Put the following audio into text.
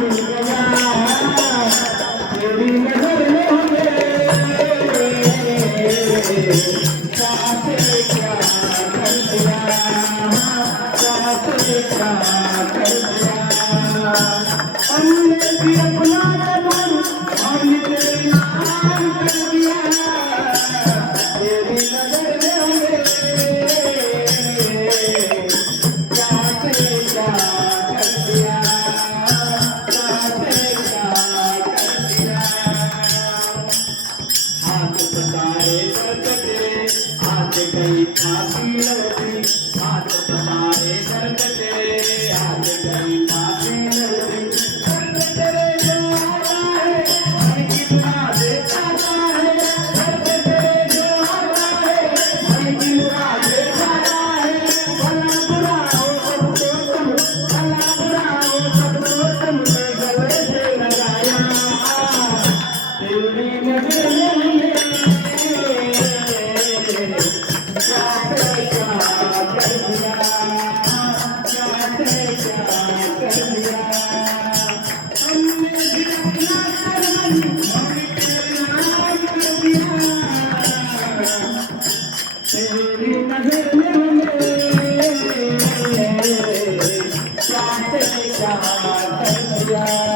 मिल गया तेरी नजर में हमें चाहते क्या कर दिया चाहते क्या कर दिया हमने भी अपना कदम हमने तेरे नाम कर दिया तेरी नजर में हमें चाहते क्या कर दिया चाहते क्या कर दिया हाथ पसारे करकटे हाथ गई फांसी लड़ती हाथ पसारे करकटे हाथ गई फांसी लड़ती दर्द तेरे जो आता है मन की दुआ दिखाता है दर्द तेरे जो आता है मन की दुआ दिखाता है भला बुरा हो सबको तुम भला बुरा हो सबको तुमने गले से लगाया तेरी नजर में हमने चाहते क्या कर दिया चाहते क्या कर दिया हमने भी अपना कर्म हमने तेरे नाम कर दिया तेरी नजर में हमें चाहते क्या कर दिया